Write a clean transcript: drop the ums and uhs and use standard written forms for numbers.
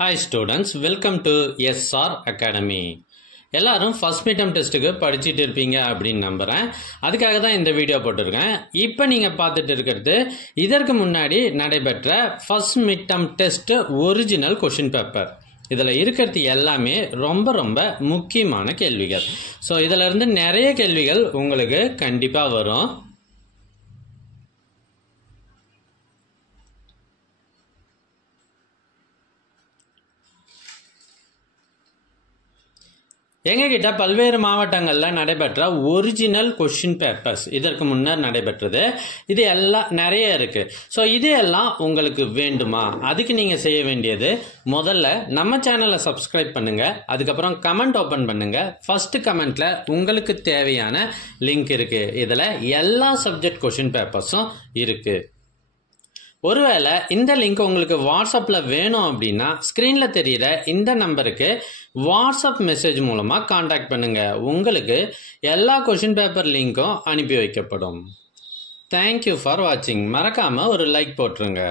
Hi students, welcome to SR Academy. எல்லாரும் first midterm டெஸ்ட்டுக்கு படிச்சுட்டு இருப்பீங்க அப்படின்னு நம்புகிறேன். அதுக்காக தான் இந்த வீடியோ போட்டிருக்கேன். இப்போ நீங்கள் பார்த்துட்டு இருக்கிறது இதற்கு முன்னாடி நடைபெற்ற first midterm test original question paper. இதில் இருக்கிறது எல்லாமே ரொம்ப முக்கியமான கேள்விகள். ஸோ இதில் இருந்து நிறைய கேள்விகள் உங்களுக்கு கண்டிப்பாக வரும். எங்ககிட்ட பல்வேறு மாவட்டங்களில் நடைபெற்ற ஒரிஜினல் கொஷின் பேப்பர்ஸ் இதற்கு முன்னர் நடைபெற்றது. இது எல்லாம் நிறைய இருக்கு. ஸோ இது எல்லாம் உங்களுக்கு வேண்டுமா? அதுக்கு நீங்கள் செய்ய வேண்டியது முதல்ல நம்ம சேனலை சப்ஸ்கிரைப் பண்ணுங்க. அதுக்கப்புறம் கமெண்ட் ஓப்பன் பண்ணுங்க. ஃபர்ஸ்ட் கமெண்ட்ல உங்களுக்கு தேவையான லிங்க் இருக்கு. இதில் எல்லா சப்ஜெக்ட் கொஷின் பேப்பர்ஸும் இருக்கு. ஒருவேளை இந்த லிங்க் உங்களுக்கு வாட்ஸ்அப்பில் வேணும் அப்படின்னா ஸ்க்ரீனில் தெரிகிற இந்த நம்பருக்கு வாட்ஸ்அப் மெசேஜ் மூலமாக காண்டாக்ட் பண்ணுங்கள். உங்களுக்கு எல்லா கொஷின் பேப்பர் லிங்க்கும் அனுப்பி வைக்கப்படும். தேங்க்யூ ஃபார் வாட்சிங். மறக்காமல் ஒரு லைக் போட்டுருங்க.